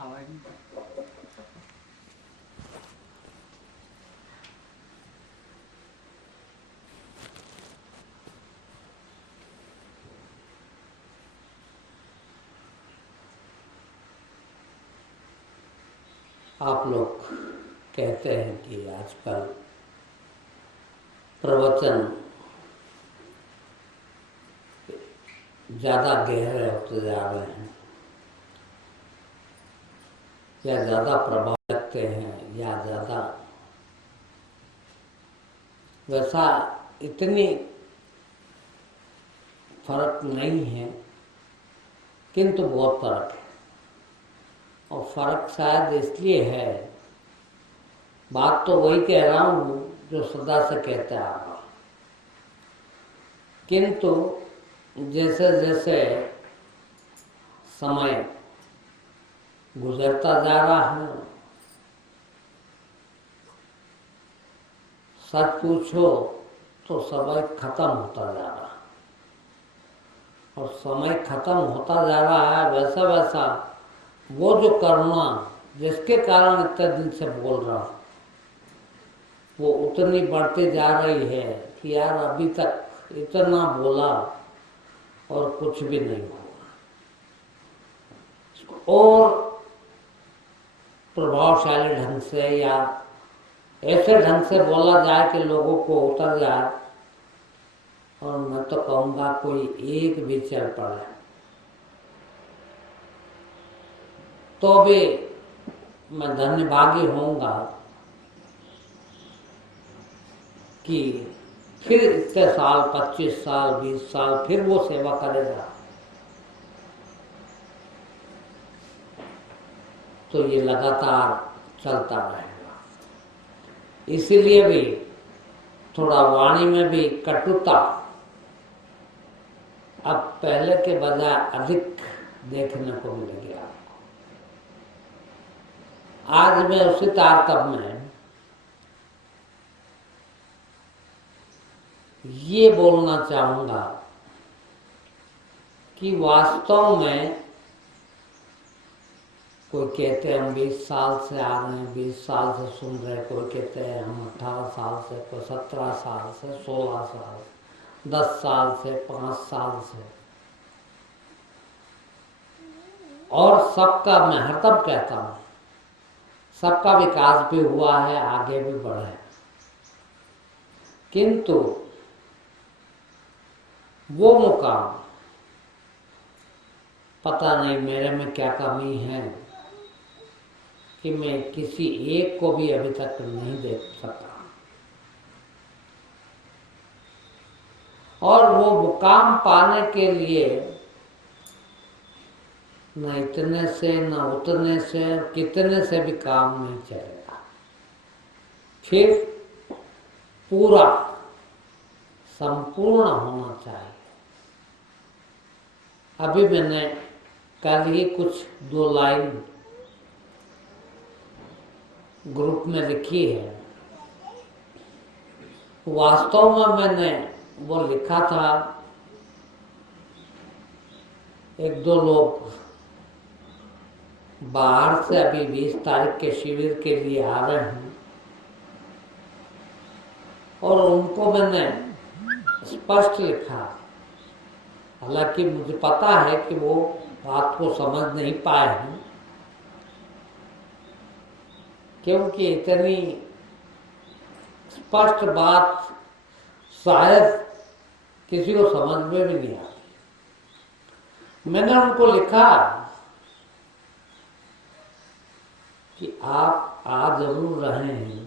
आप लोग कहते हैं कि आजकल प्रवचन ज़्यादा गहरे होते जा रहे हैं या ज़्यादा प्रभाव रखते हैं या ज़्यादा, वैसा इतनी फर्क नहीं है, किंतु बहुत फर्क है। और फर्क शायद इसलिए है, बात तो वही कह रहा हूँ जो सदा से कहते आ रहा, किंतु जैसे जैसे समय गुजरता जा रहा है, सच पूछो तो समय खत्म होता जा रहा, और समय खत्म होता जा रहा है वैसा वैसा वो जो करुणा जिसके कारण इतने दिन से बोल रहा हूं, वो उतनी बढ़ती जा रही है कि यार अभी तक इतना बोला और कुछ भी नहीं हुआ। और प्रभावशाली ढंग से या ऐसे ढंग से बोला जाए कि लोगों को उतर जाए, और मैं तो कहूँगा कोई एक भी चल पड़े तो भी मैं धन्यभागी होऊंगा कि फिर इतने साल 25 साल 20 साल फिर वो सेवा करेगा। तो ये लगातार चलता रहेगा। इसीलिए भी थोड़ा वाणी में भी कटुता अब पहले के बजाय अधिक देखने को मिलेगी आपको। आज मैं उसी तारतम्य में ये बोलना चाहूंगा कि वास्तव में कोई कहते हैं हम 20 साल से आ रहे हैं, 20 साल से सुन रहे हैं, कोई कहते हैं हम 18 साल से, कोई 17 साल से, 16 साल, 10 साल से, 5 साल से। और सबका मैं हरदम कहता हूँ, सबका विकास भी हुआ है, आगे भी बढ़ा है, किंतु वो मुकाम पता नहीं मेरे में क्या कमी है कि मैं किसी एक को भी अभी तक नहीं देख सका। और वो मुकाम पाने के लिए न इतने से न उतने से कितने से भी काम नहीं चलेगा, फिर पूरा संपूर्ण होना चाहिए। अभी मैंने कल ही कुछ 2 लाइन ग्रुप में लिखी है। वास्तव में मैंने वो लिखा था, 1-2 लोग बाहर से अभी 20 तारीख के शिविर के लिए आ रहे हैं, और उनको मैंने स्पष्ट लिखा। हालांकि मुझे पता है कि वो बात को समझ नहीं पाए हैं, क्योंकि इतनी स्पष्ट बात शायद किसी को समझ में भी नहीं आती। मैंने उनको लिखा कि आप आ जरूर रहे हैं,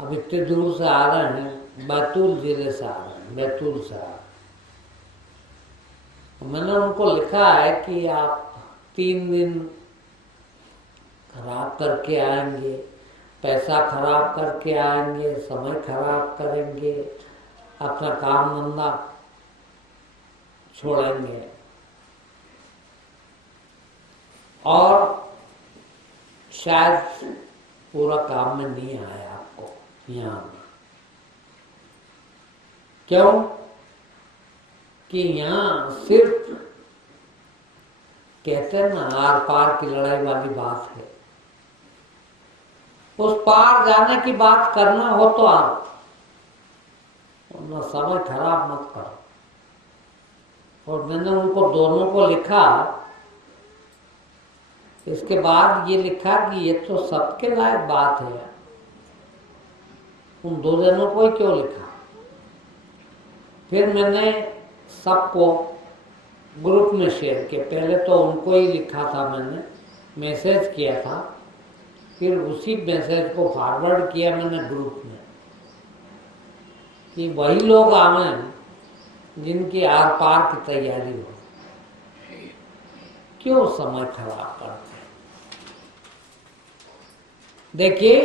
अब इतने दूर से आ रहे हैं, बैतूल जिले से आ रहे हैं, बैतूल से आ रहे हैं। मैंने उनको लिखा है कि आप 3 दिन खराब करके आएंगे, पैसा खराब करके आएंगे, समय खराब करेंगे, अपना काम धंधा छोड़ेंगे, और शायद पूरा काम में नहीं आया आपको यहाँ। क्यों कि यहाँ सिर्फ कहते हैं ना, आर पार की लड़ाई वाली बात है। उस पार जाने की बात करना हो तो आप वरना समय खराब मत करो। और मैंने उनको दोनों को लिखा, इसके बाद ये लिखा कि ये तो सबके लायक बात है, उन दो जनों को ही क्यों लिखा। फिर मैंने सबको ग्रुप में शेयर किया। पहले तो उनको ही लिखा था, मैंने मैसेज किया था, फिर उसी मैसेज को फॉरवर्ड किया मैंने ग्रुप में कि वही लोग आवें जिनकी आर पार की तैयारी हो, क्यों समय खराब करते। देखिए,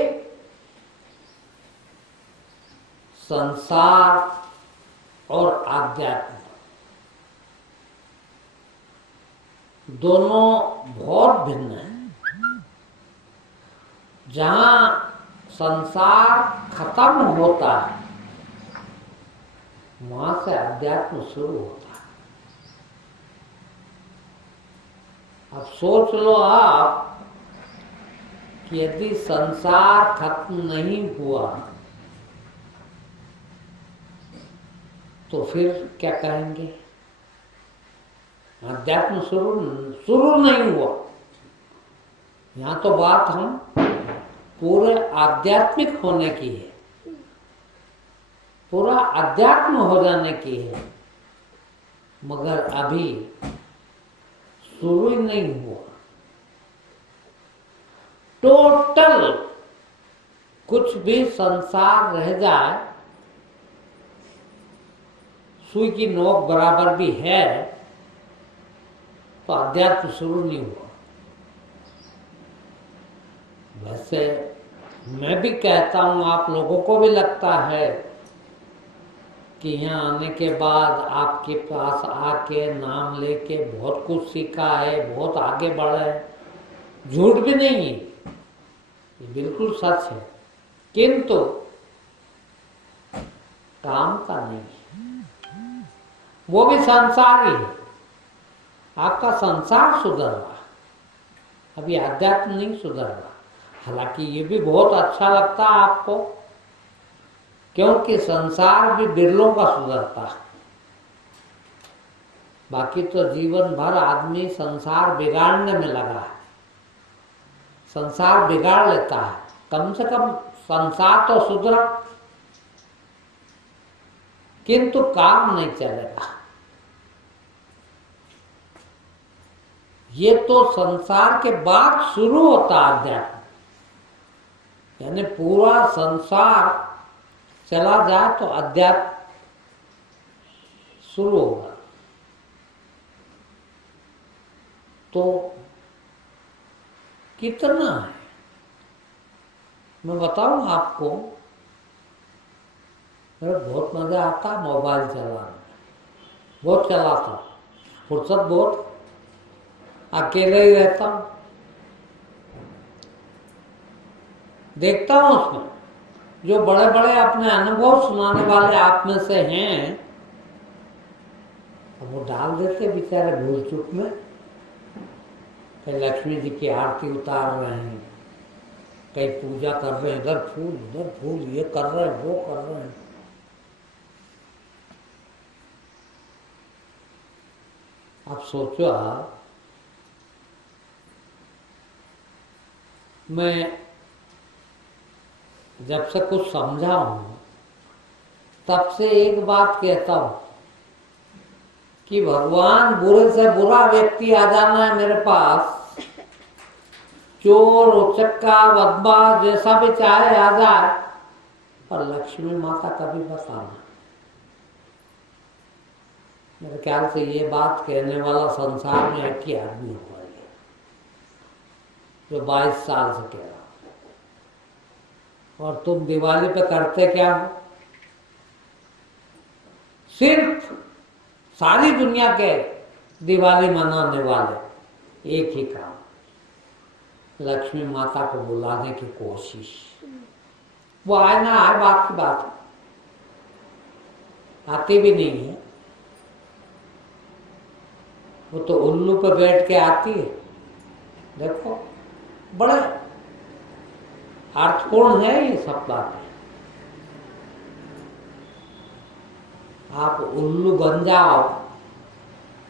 संसार और आध्यात्म दोनों बहुत भिन्न हैं। जहां संसार खत्म होता है वहां से अध्यात्म शुरू होता है। अब सोच लो आप कि यदि संसार खत्म नहीं हुआ तो फिर क्या कहेंगे? अध्यात्म शुरू नहीं हुआ। यहाँ तो बात हम पूरे आध्यात्मिक होने की है, पूरा अध्यात्म हो जाने की है, मगर अभी शुरू ही नहीं हुआ। टोटल कुछ भी संसार रह जाए, सुई की नोक बराबर भी है, तो अध्यात्म शुरू नहीं हुआ। वैसे मैं भी कहता हूं, आप लोगों को भी लगता है कि यहाँ आने के बाद आपके पास आके नाम लेके बहुत कुछ सीखा है, बहुत आगे बढ़ा है। झूठ भी नहीं है, ये बिल्कुल सच है, किंतु काम का नहीं। वो भी संसार ही है। आपका संसार सुधर रहा, अभी अध्यात्म नहीं सुधर रहा। हालांकि ये भी बहुत अच्छा लगता है आपको, क्योंकि संसार भी बिरलों का सुधरता है। बाकी तो जीवन भर आदमी संसार बिगाड़ने में लगा है, संसार बिगाड़ लेता है। कम से कम संसार तो सुधरा, किंतु काम नहीं चलेगा। ये तो संसार के बाद शुरू होता अध्यात्म, यानी पूरा संसार चला जाए तो अध्यात्म शुरू होगा। तो कितना है मैं बताऊं आपको। मेरा बहुत मजा आता मोबाइल चलाने, बहुत चलाता, फुर्सत बहुत, अकेले ही रहता हूं, देखता हूं उसमें जो बड़े बड़े अपने अनुभव सुनाने वाले आप में से हैं, वो डाल देते बेचारे भूल चूक में। कहीं लक्ष्मी जी की आरती उतार रहे हैं, कहीं पूजा कर रहे हैं, इधर फूल, ये कर रहे हैं, वो कर रहे हैं। अब सोचो आप, मैं जब से कुछ समझा हूं तब से एक बात कहता हूं कि भगवान बुरे से बुरा व्यक्ति आ जाना है मेरे पास, चोर उचक्का बदमाश जैसा भी चाहे आ जाए, पर लक्ष्मी माता कभी मत आना। मेरे ख्याल से ये बात कहने वाला संसार में एक ही आदमी हुआ है जो 22 साल से कह रहा। और तुम दिवाली पे करते क्या हो? सिर्फ सारी दुनिया के दिवाली मनाने वाले एक ही काम, लक्ष्मी माता को बुलाने की कोशिश। वो आए ना आए बात की बात, आती भी नहीं है। वो तो उल्लू पे बैठ के आती है। देखो बड़े अर्थपूर्ण है ये सब बातें। आप उल्लू बन जाओ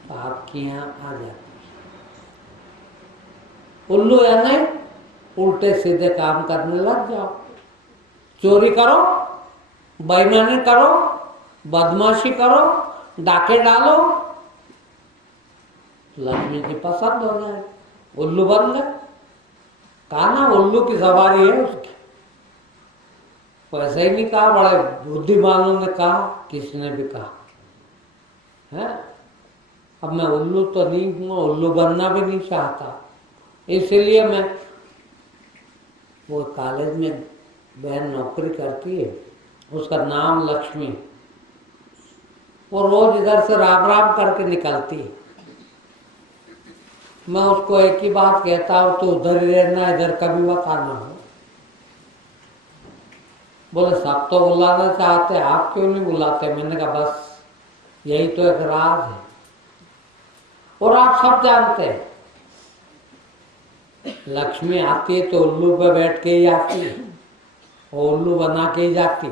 तो आपकी यहाँ आ जाती। उल्लू यानी उल्टे सीधे काम करने लग जाओ, चोरी करो, बेईमानी करो, बदमाशी करो, डाके डालो, लक्ष्मी की पसंद हो जाए, उल्लू बन गए। कहा ना उल्लू की सवारी है उसकी। वैसे ही नहीं कहा, बड़े बुद्धिमानों ने कहा, किसने भी कहा है। अब मैं उल्लू तो नहीं हूँ, उल्लू बनना भी नहीं चाहता, इसलिए मैं वो कॉलेज में बहन नौकरी करती है, उसका नाम लक्ष्मी, वो रोज इधर से राम राम करके निकलती है। मैं उसको एक ही बात कहता हूँ, तो उधर ही रहना, इधर कभी मत आना हो। बोले सब तो बुलाना चाहते, आप क्यों नहीं बुलाते? मैंने कहा बस यही तो एक राज है, और आप सब जानते हैं। लक्ष्मी आती है तो उल्लू पे बैठ के ही आती है, और उल्लू बना के ही जाती।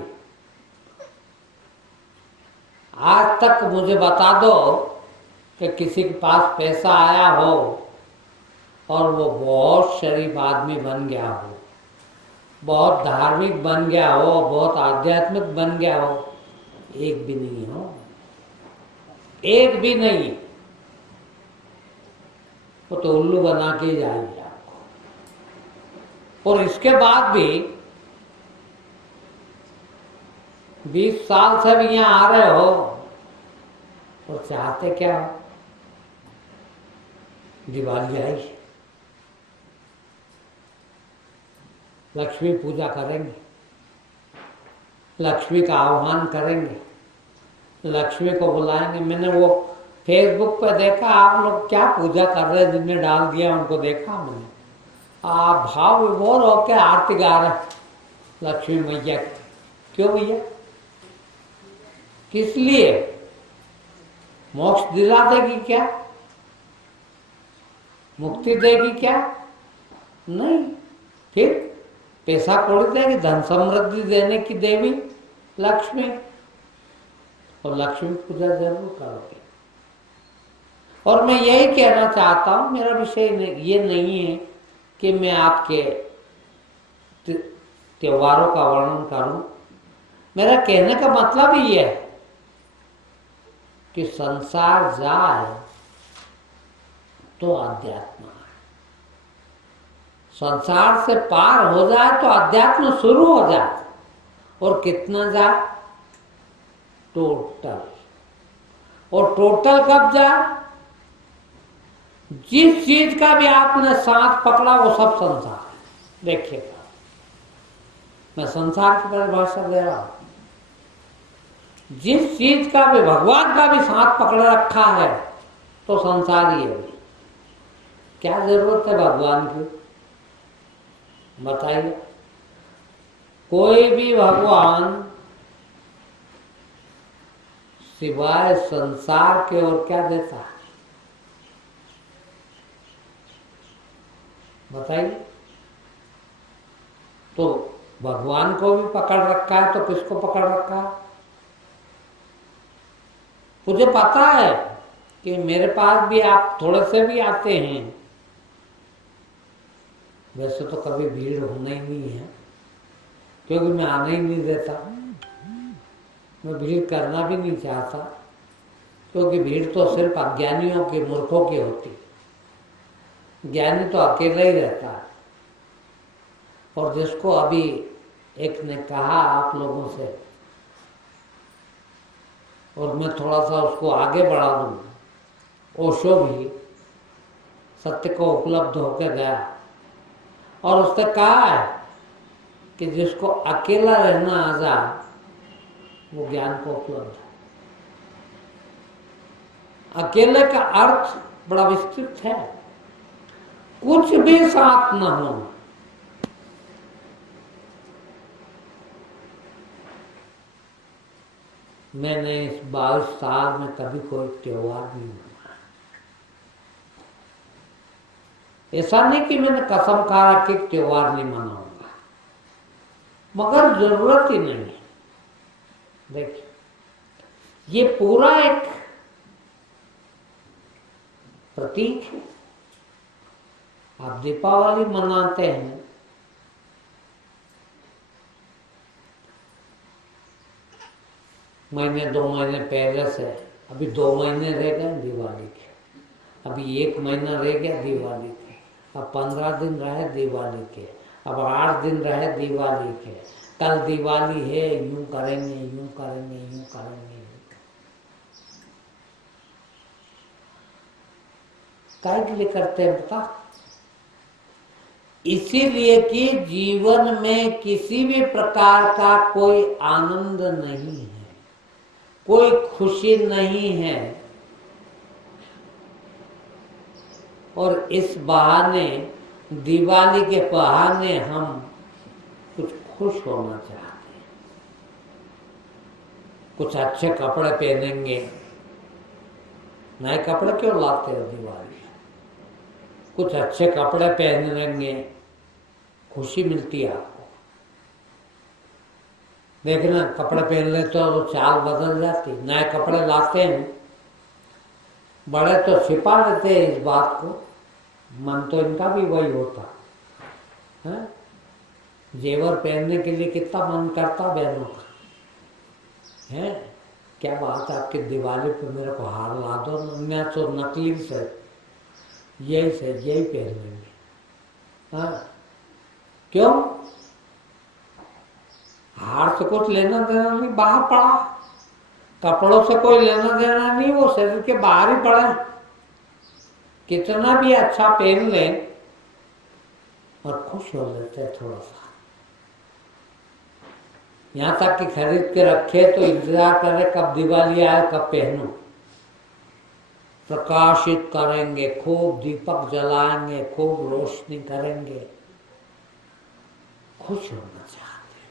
आज तक मुझे बता दो कि किसी के पास पैसा आया हो और वो बहुत शरीफ आदमी बन गया हो, बहुत धार्मिक बन गया हो, बहुत आध्यात्मिक बन गया हो, एक भी नहीं हो, एक भी नहीं। वो तो उल्लू बना के ही जाएगी आपको। और इसके बाद भी 20 साल से भी यहाँ आ रहे हो, और चाहते क्या हो? दिवाली आई, लक्ष्मी पूजा करेंगे, लक्ष्मी का आह्वान करेंगे, लक्ष्मी को बुलाएंगे। मैंने वो फेसबुक पे देखा, आप लोग क्या पूजा कर रहे हैं, जिनने डाल दिया उनको देखा मैंने। आप भाव विभोर होकर आरती गा रहे लक्ष्मी मैया की। क्यों भैया? किस लिए? मोक्ष दिला देगी क्या? मुक्ति देगी क्या? नहीं। फिर पैसा कौड़ी देगी, धन समृद्धि देने की देवी लक्ष्मी, और लक्ष्मी पूजा जरूर करोगे। और मैं यही कहना चाहता हूं, मेरा विषय ये नहीं है कि मैं आपके त्योहारों का वर्णन करूं। मेरा कहने का मतलब ही है कि संसार जाए तो अध्यात्म है, संसार से पार हो जाए तो अध्यात्म शुरू हो जाए। और कितना जाए? टोटल। और टोटल कब जाए? जिस चीज का भी आपने साथ पकड़ा वो सब संसार है। देखिएगा, मैं संसार की परिभाषा दे रहा हूं। जिस चीज का भी, भगवान का भी साथ पकड़ रखा है तो संसार ही है। क्या जरूरत है भगवान की? बताइए। कोई भी भगवान सिवाय संसार के और क्या देता है? बताइए। तो भगवान को भी पकड़ रखा है तो किसको पकड़ रखा है? मुझे पता है कि मेरे पास भी आप थोड़े से भी आते हैं, वैसे तो कभी भीड़ होना ही नहीं है, क्योंकि मैं आने ही नहीं देता। मैं भीड़ करना भी नहीं चाहता, क्योंकि भीड़ तो सिर्फ अज्ञानियों की, मूर्खों की होती। ज्ञानी तो अकेला ही रहता है। और जिसको अभी एक ने कहा आप लोगों से, और मैं थोड़ा सा उसको आगे बढ़ा दूँ, ओशो भी सत्य को उपलब्ध होकर गया, और उसने कहा है कि जिसको अकेला रहना आ जाए वो ज्ञान को उपलब्ध है। अकेले का अर्थ बड़ा विस्तृत है, कुछ भी साथ न हो। मैंने इस 22 साल में कभी कोई त्योहार नहीं मनाया, ऐसा नहीं कि मैंने कसम खा रखी त्योहार नहीं मनाऊंगा, मगर जरूरत ही नहीं है। देखिए, ये पूरा एक प्रतीक है। आप दीपावली मनाते हैं, महीने 2 महीने पहले से, अभी 2 महीने रह गए दिवाली के, अभी 1 महीना रह गया दिवाली के, अब 15 दिन रहे दिवाली के, अब 8 दिन रहे दिवाली के, कल दिवाली है, यूं करेंगे यूं करेंगे यूं करेंगे। काय के लिए करते हैं पता? इसीलिए कि जीवन में किसी भी प्रकार का कोई आनंद नहीं है, कोई खुशी नहीं है, और इस बहाने, दिवाली के बहाने हम कुछ खुश होना चाहते हैं। कुछ अच्छे कपड़े पहनेंगे। नए कपड़े क्यों लाते हो दिवाली? कुछ अच्छे कपड़े पहन लेंगे, खुशी मिलती है आपको। देखना, कपड़े पहन लेते हो तो चाल बदल जाती। नए कपड़े लाते हैं, बड़े तो छिपा लेते हैं इस बात को, मन तो इनका भी वही होता है। जेवर पहनने के लिए कितना मन करता बहनों का है। क्या बात है, आपकी दिवाली पे मेरे को हार ला दो, मैं तो नकली से यही पहन लेंगे। हाँ, क्यों? हार से कुछ लेना देना नहीं, बाहर पड़ा। कपड़ों से कोई लेना देना नहीं, वो शरीर के बाहर ही पड़ा। कितना भी अच्छा पहन ले और खुश हो लेते हैं थोड़ा सा। यहाँ तक कि खरीद के रखे तो इंतजार करे कब दिवाली आए, कब पहनूं। प्रकाशित करेंगे, खूब दीपक जलाएंगे, खूब रोशनी करेंगे, खुश होना चाहते हैं।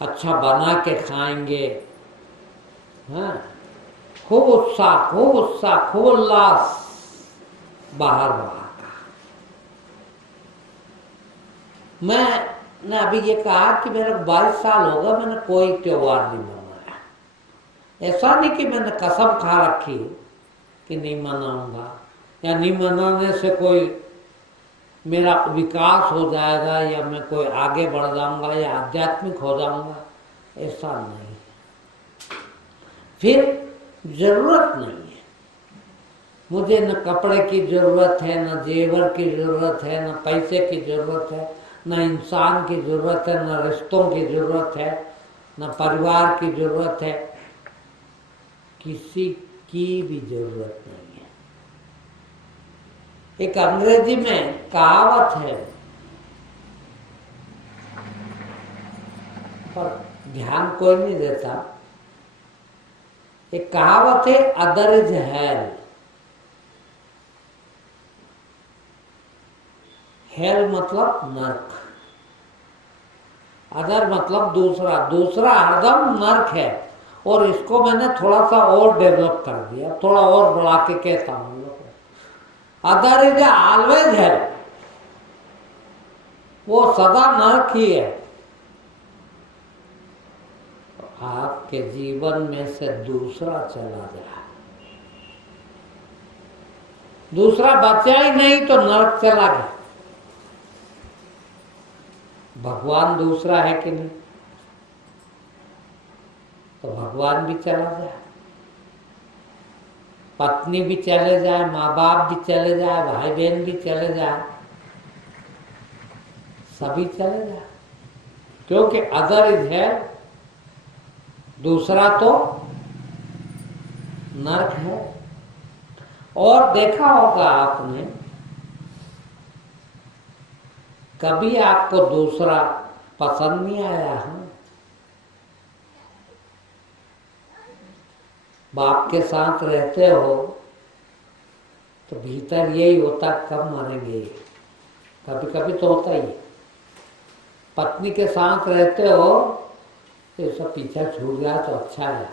अच्छा बना के खाएंगे। हाँ, खूब उत्साह, खूब उल्लास बाहर का। मैंने अभी ये कहा कि मेरे 22 साल हो गए, मैंने कोई त्योहार नहीं मनाया। ऐसा नहीं कि मैंने कसम खा रखी कि नहीं मनाऊंगा, या नहीं मनाने से कोई मेरा विकास हो जाएगा, या मैं कोई आगे बढ़ जाऊंगा, या आध्यात्मिक हो जाऊंगा, ऐसा नहीं। फिर जरूरत नहीं है मुझे, न कपड़े की जरूरत है, न जेवर की जरूरत है, न पैसे की जरूरत है, न इंसान की जरूरत है, न रिश्तों की जरूरत है, न परिवार की जरूरत है, किसी की भी जरूरत नहीं है। एक अंग्रेजी में कहावत है, पर ध्यान कोई नहीं देता। एक कहावत है, अदर इज हेल। हेल मतलब नरक, अदर मतलब दूसरा। दूसरा हरदम नरक है, और इसको मैंने थोड़ा सा और डेवलप कर दिया, थोड़ा और बढ़ा के कहता हूँ। अदर इज ऑलवेज है, वो सदा नरक ही है। आपके जीवन में से दूसरा चला गया, दूसरा बचा ही नहीं तो नरक चला गया। भगवान दूसरा है कि नहीं? तो भगवान भी चला जाए, पत्नी भी चले जाए, माँ बाप भी चले जाए, भाई बहन भी चले जाए, सभी चले जाए, क्योंकि अदर इज है, दूसरा तो नरक है। और देखा होगा आपने, कभी आपको दूसरा पसंद नहीं आया है? बाप के साथ रहते हो तो भीतर यही होता, कब मरेंगे। कभी कभी तो होता ही। पत्नी के साथ रहते हो तो सब पीछा छूट गया तो अच्छा है।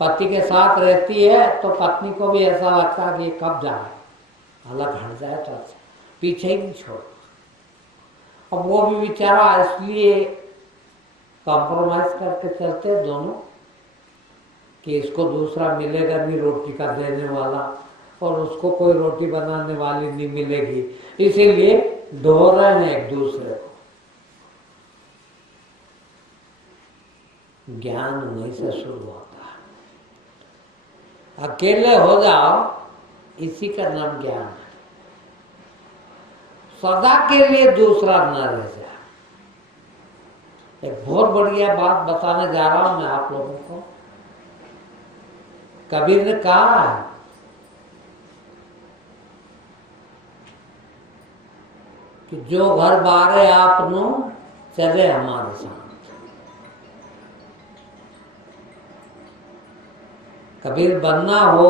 पति के साथ रहती है तो पत्नी को भी ऐसा लगता है कि कब जाए, अलग हट जाए तो अच्छा, पीछे ही नहीं छोड़। अब वो भी बेचारा इसलिए कॉम्प्रोमाइज करके चलते दोनों कि इसको दूसरा मिलेगा नहीं रोटी का देने वाला, और उसको कोई रोटी बनाने वाली नहीं मिलेगी, इसीलिए ढो रहे हैं एक दूसरे को। ज्ञान वहीं से शुरू होता है। अकेले हो जाओ, इसी का नाम ज्ञान है। सदा के लिए दूसरा न रह जाए। एक बहुत बढ़िया बात बताने जा रहा हूं मैं आप लोगों को। कबीर ने कहा है कि जो घर बारे आपनो चले हमारे साथ। कबीर बनना हो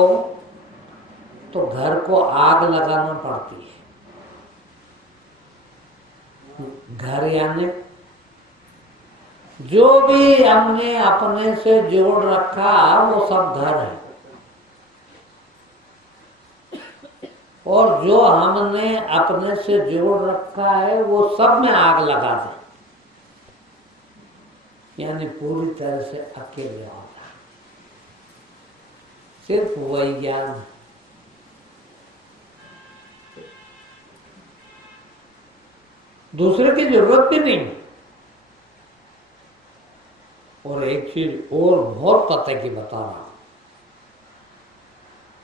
तो घर को आग लगाना पड़ती है। घर यानी जो भी हमने अपने से जोड़ रखा वो सब घर है, और जो हमने अपने से जोड़ रखा है वो सब में आग लगा दे, यानी पूरी तरह से अकेले हो जाए। सिर्फ वही ज्ञान है। दूसरे की जरूरत भी नहीं। और एक चीज और बहुत पते की बता रहा हूं,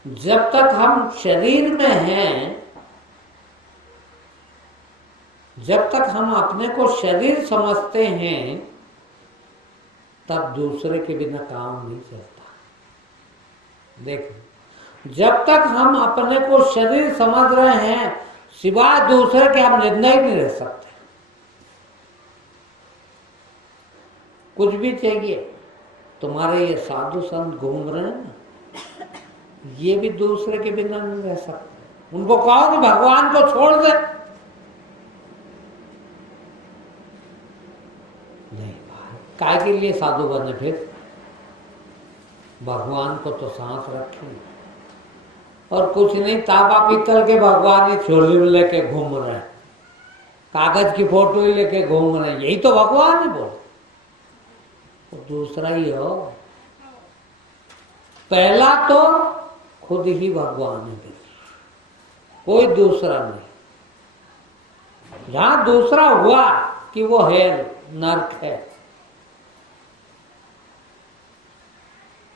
जब तक हम शरीर में हैं, जब तक हम अपने को शरीर समझते हैं, तब दूसरे के बिना काम नहीं चलता। देखो, जब तक हम अपने को शरीर समझ रहे हैं, सिवाय दूसरे के हम निर्णय नहीं रह सकते। कुछ भी चाहिए, तुम्हारे ये साधु संत घूम रहे हैं ना, ये भी दूसरे के बिना नहीं रह सकते। उनको कहो कि भगवान को छोड़ दे, नहीं भाई, काय के लिए साधु बने फिर? भगवान को तो सांस रखें। और कुछ नहीं, तांबा पीतल के भगवान ही छोली में लेके घूम रहे हैं, कागज की फोटो ही लेके घूम रहे हैं, यही तो भगवान है। बोल, तो दूसरा ही हो। पहला तो खुद ही भगवान है, कोई दूसरा नहीं। जहां दूसरा हुआ कि वो है नर्क है,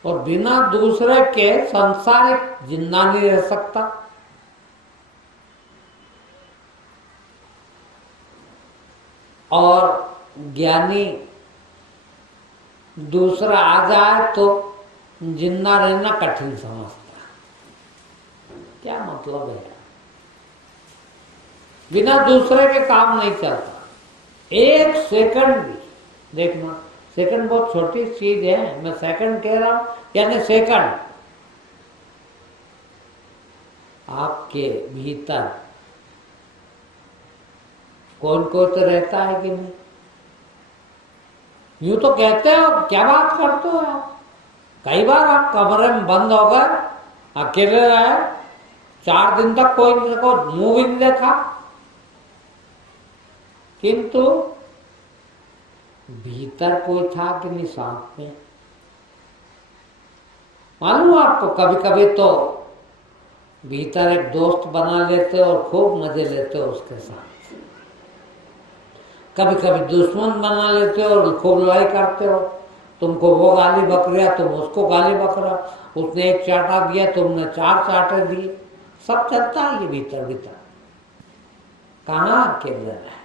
और बिना दूसरे के संसार जिंदा नहीं रह सकता। और ज्ञानी दूसरा आ जाए तो जिंदा रहना कठिन समझता। क्या मतलब है? बिना दूसरे के काम नहीं चलता। एक सेकंड भी, देखना, सेकंड बहुत छोटी चीज है, मैं सेकंड कह रहा हूं, यानी सेकंड आपके भीतर कौन कोई तो रहता है कि नहीं? यूं तो कहते हो, क्या बात करते हो आप? कई बार आप कमरे में बंद हो गए, अकेले रहे, 4 दिन तक कोई को मुंह भी नहीं देखा, किंतु भीतर कोई था कि नहीं साथ में? मालूम आपको, कभी कभी तो भीतर एक दोस्त बना लेते हो और खूब मजे लेते हो उसके साथ। कभी कभी दुश्मन बना लेते हो और खूब लड़ाई करते हो। तुमको वो गाली बक रहा, तुम उसको गाली बक रहा, उसने एक चाटा दिया, तुमने 4 चाटे दिए, सब चलता है ये भीतर भीतर। कहाँ अकेले रहे?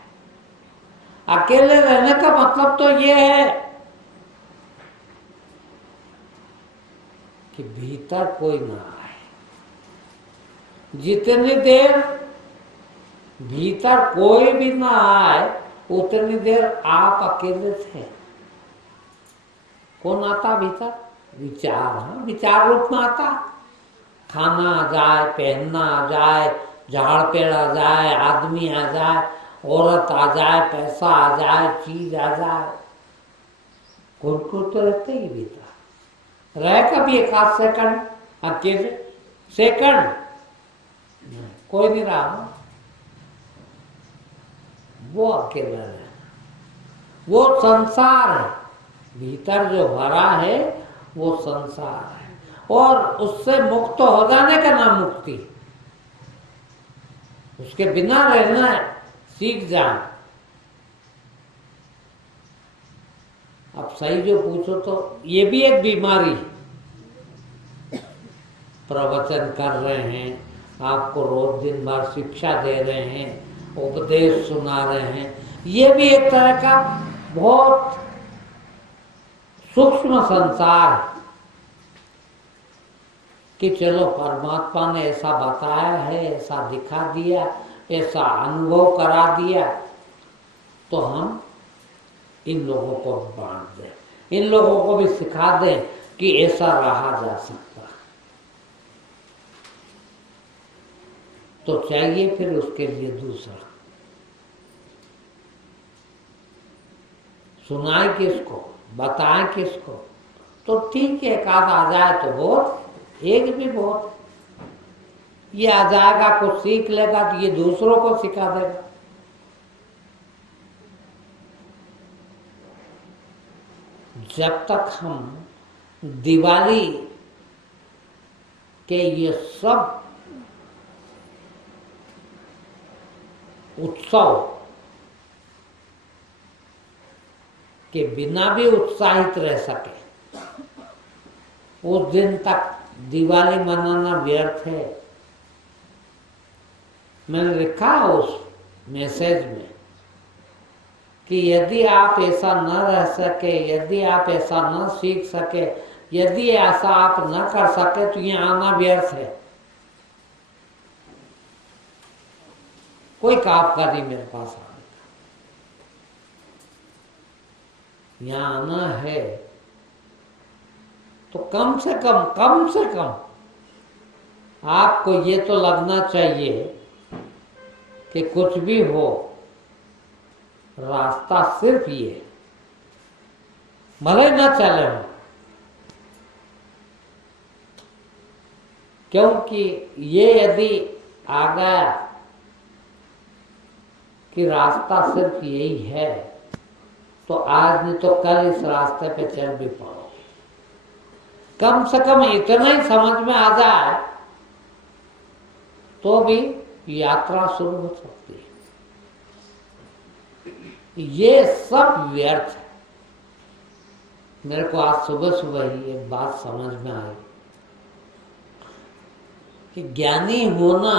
अकेले रहने का मतलब तो ये है कि भीतर कोई ना आए। जितनी देर भीतर कोई भी ना आए, उतनी देर आप अकेले थे। कौन आता भीतर? विचार। हाँ, विचार रूप में आता। खाना आ जाए, पहनना आ जाए, झाड़ पेड़ आ जाए, आदमी आ जाए, औरत आ जाए, पैसा आ जाए, चीज आ जाए, कौन कौन तो रहते ही भीतर। रह कभी 1 आध सेकंड अकेले? सेकंड नहीं, कोई नहीं रहा, वो अकेला है, वो संसार है, भीतर जो भरा है वो संसार है, और उससे मुक्त हो जाने का नाम मुक्ति, उसके बिना रहना है, सीख जा। अब सही जो पूछो तो ये भी एक बीमारी, प्रवचन कर रहे हैं, आपको रोज दिन भर शिक्षा दे रहे हैं, उपदेश सुना रहे हैं, ये भी एक तरह का बहुत सूक्ष्म संसार है कि चलो परमात्मा ने ऐसा बताया है, ऐसा दिखा दिया, ऐसा अनुभव करा दिया, तो हम इन लोगों को बांट दें, इन लोगों को भी सिखा दें कि ऐसा रहा जा सकता। तो चाहिए फिर उसके लिए दूसरा, सुनाए किसको, बताएं किसको, तो ठीक है, एक आध आ जाए तो बहुत, एक भी बहुत, ये आ जाएगा कुछ सीख लेगा तो ये दूसरों को सिखा देगा। जब तक हम दिवाली के ये सब उत्सव के बिना भी उत्साहित रह सके, उस दिन तक दिवाली मनाना व्यर्थ है। मैंने लिखा उस मैसेज में कि यदि आप ऐसा न रह सके, यदि आप ऐसा न सीख सके, यदि ऐसा आप न कर सके, तो ये आना व्यर्थ है। कोई काम का नहीं मेरे पास आने, यहाँ आना है तो कम से कम आपको ये तो लगना चाहिए कि कुछ भी हो, रास्ता सिर्फ ये, भले न चले हो, क्योंकि ये यदि आ गया कि रास्ता सिर्फ यही है, तो आज नहीं तो कल इस रास्ते पे चल भी पाओगे। कम से कम इतना ही समझ में आ जाए तो भी यात्रा शुरू हो सकती है। ये सब व्यर्थ है। मेरे को आज सुबह सुबह ही एक बात समझ में आई कि ज्ञानी होना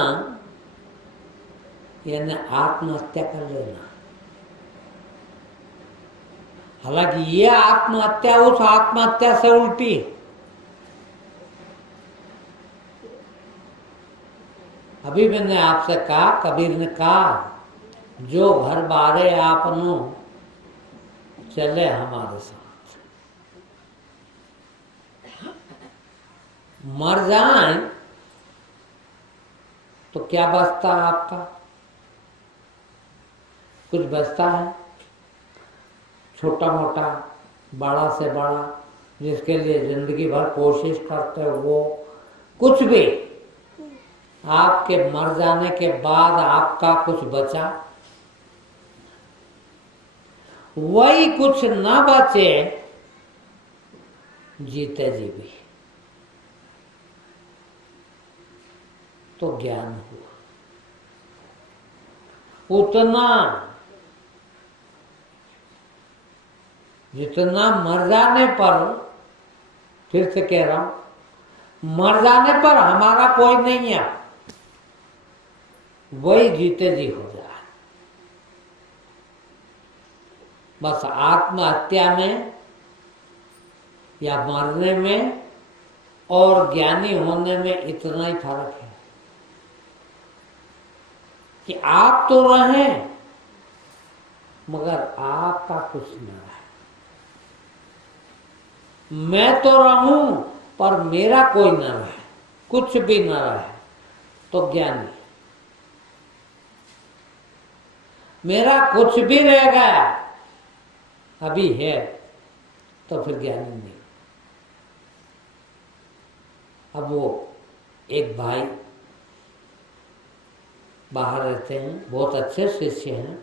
यानी आत्महत्या कर लेना। हालांकि ये आत्महत्या उस आत्महत्या से उल्टी है। अभी मैंने आपसे कहा, कबीर ने कहा, जो घर बारे आपनो चले हमारे साथ। मर जाए तो क्या बचता है आपका? कुछ बचता है? छोटा मोटा, बड़ा से बड़ा, जिसके लिए जिंदगी भर कोशिश करते हो, वो कुछ भी आपके मर जाने के बाद आपका कुछ बचा? वही कुछ ना बचे जीते जी भी, तो ज्ञान हुआ। उतना जितना मर जाने पर, फिर से कह रहा हूं, मर जाने पर हमारा कोई नहीं है, वही जीते जी हो जाए। बस आत्महत्या में या मरने में और ज्ञानी होने में इतना ही फर्क है कि आप तो रहें मगर आपका कुछ न रहे। मैं तो रहूं पर मेरा कोई न रहे, कुछ भी न रहे, तो ज्ञानी। मेरा कुछ भी रह गया अभी है तो फिर ज्ञानी नहीं। अब वो एक भाई बाहर रहते हैं, बहुत अच्छे शिष्य हैं,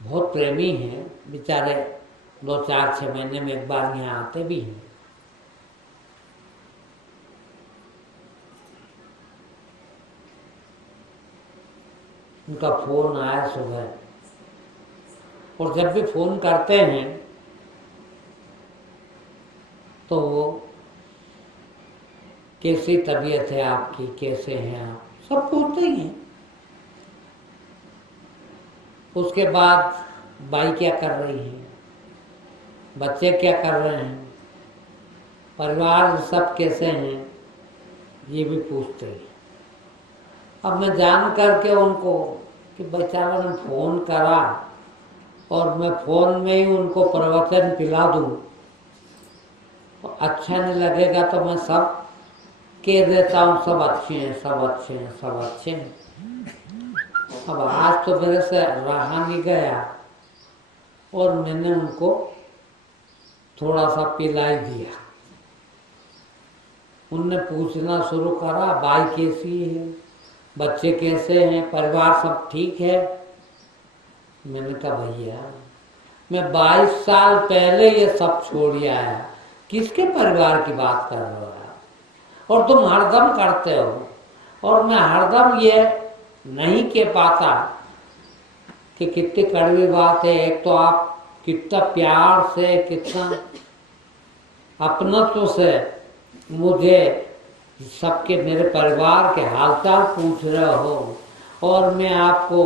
बहुत प्रेमी हैं बेचारे। 2-4-6 महीने में एक बार यहाँ आते भी हैं। उनका फोन आया सुबह, और जब भी फोन करते हैं तो वो कैसी तबीयत है आपकी, कैसे हैं आप, सब पूछते ही हैं। उसके बाद बाई क्या कर रही है, बच्चे क्या कर रहे हैं, परिवार सब कैसे हैं, ये भी पूछते हैं। अब मैं जान करके उनको कि बेचारा ने फोन करा और मैं फोन में ही उनको प्रवचन पिला दूं तो अच्छा नहीं लगेगा, तो मैं सब कह देता हूँ सब अच्छे हैं, सब अच्छे हैं, सब अच्छे हैं। अब आज तो मेरे से रहा नहीं गया और मैंने उनको थोड़ा सा पिला ही दिया। उनने पूछना शुरू करा, बाई कैसी है, बच्चे कैसे हैं, परिवार सब ठीक है। मैंने कहा भैया मैं 22 साल पहले ये सब छोड़ आया, किसके परिवार की बात कर रहे हो आप? और तुम हरदम करते हो, और मैं हरदम ये नहीं कह पाता कि कितनी कड़वी बात है। एक तो आप कितना प्यार से, कितना अपनत्व से मुझे सबके, मेरे परिवार के हालचाल पूछ रहे हो, और मैं आपको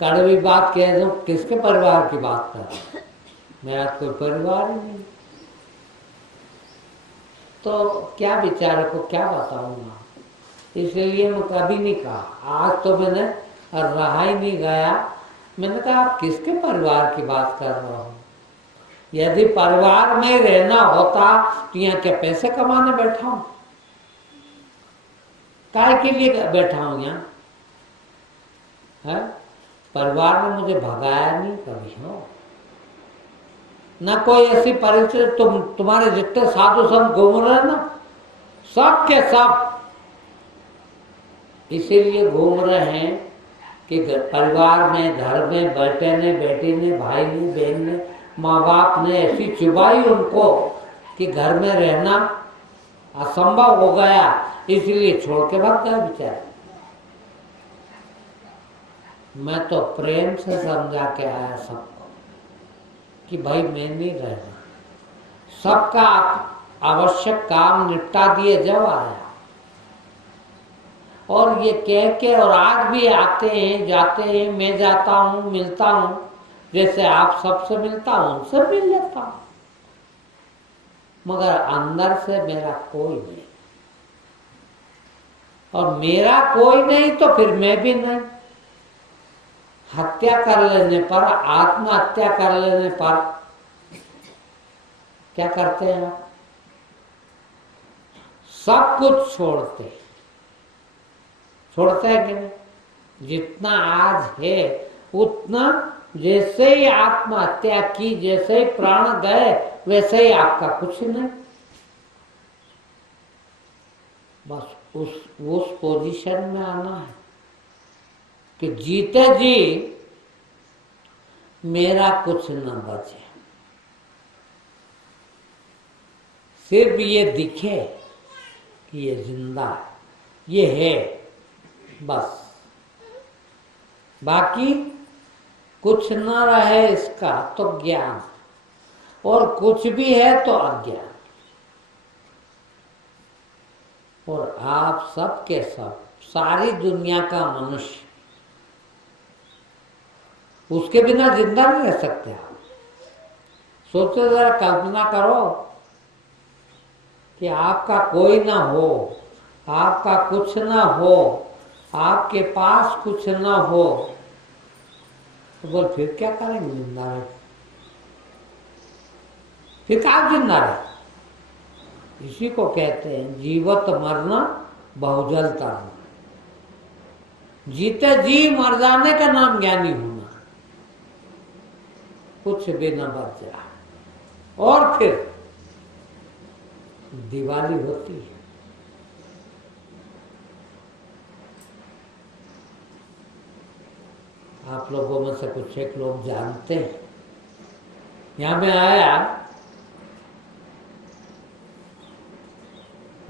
कड़वी बात कह दूं, किसके परिवार की बात कर रहा हूं? मेरा कोई परिवार ही नहीं। तो क्या बेचारे को क्या बताऊंगा, इसलिए मैं कभी नहीं कहा। आज तो मैंने रहा ही नहीं गया। मैंने कहा आप किसके परिवार की बात कर रहे हो? यदि परिवार में रहना होता तो यहाँ क्या पैसे कमाने बैठा हूं? काय के लिए बैठा हूं यहाँ? है परिवार ने मुझे भगाया नहीं कभी हो, न कोई ऐसी परिस्थिति। तुम्हारे जितने साधु संत घूम रहे ना, सब के सब इसीलिए घूम रहे हैं कि परिवार में, घर में, बेटे ने, बेटी ने, भाई ने, बहन ने, माँ बाप ने ऐसी चुबाई उनको कि घर में रहना असंभव हो गया, इसलिए छोड़ के भाग गए बेचारे। मैं तो प्रेम से समझा के आया सबको कि भाई मैं नहीं रहना, सबका आवश्यक काम निपटा दिए जब आया। और ये कह के, और आज भी आते हैं जाते हैं, मैं जाता हूँ मिलता हूँ, जैसे आप सबसे मिलता हूँ उनसे मिल लेता हूँ, मगर अंदर से मेरा कोई नहीं। और मेरा कोई नहीं तो फिर मैं भी नहीं। हत्या कर लेने पर, आत्महत्या कर लेने पर क्या करते हैं आप? सब कुछ छोड़ते हैं कि नहीं? जितना आज है उतना, जैसे ही आत्महत्या की, जैसे ही प्राण गए, वैसे ही आपका कुछ नहीं। बस उस पोजीशन में आना है कि जीते जी मेरा कुछ न बचे, सिर्फ ये दिखे कि ये जिंदा है, ये है, बस। बाकी कुछ न रहे इसका तो ज्ञान, और कुछ भी है तो अज्ञान। और आप सब के सब, सारी दुनिया का मनुष्य, उसके बिना जिंदा नहीं रह सकते आप। सोचो जरा, कल्पना करो कि आपका कोई ना हो, आपका कुछ ना हो, आपके पास कुछ ना हो, तो बोल फिर क्या करेंगे जिंदा रह? फिर क्या जिंदा रहे? इसी को कहते हैं जीवत मरना बहुजल तरना। जीते जी मर जाने का नाम ज्ञानी होना। कुछ भी न बच जाए, और फिर दिवाली होती है। आप लोगों में से कुछ एक लोग जानते हैं। यहाँ मैं आया,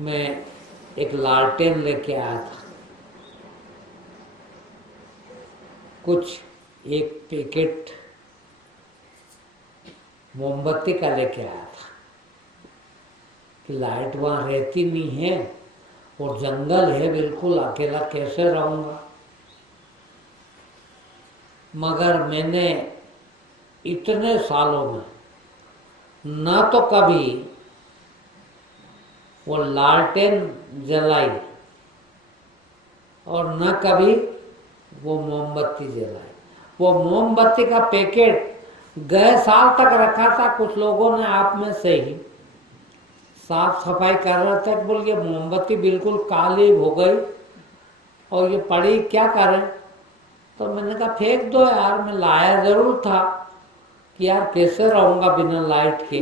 मैं एक लालटेन लेके आया था, कुछ एक पैकेट मोमबत्ती का लेके आया था कि लाइट वहाँ रहती नहीं है और जंगल है, बिल्कुल अकेला कैसे रहूँगा। मगर मैंने इतने सालों में न तो कभी वो लालटेन जलाई और न कभी वो मोमबत्ती जलाई। वो मोमबत्ती का पैकेट गए साल तक रखा था, कुछ लोगों ने आप में से ही साफ सफाई कर रहे थे, बोल ये मोमबत्ती बिल्कुल काली हो गई और ये पड़ी, क्या करें। तो मैंने कहा फेंक दो यार, मैं लाया जरूर था कि यार कैसे रहूंगा बिना लाइट के,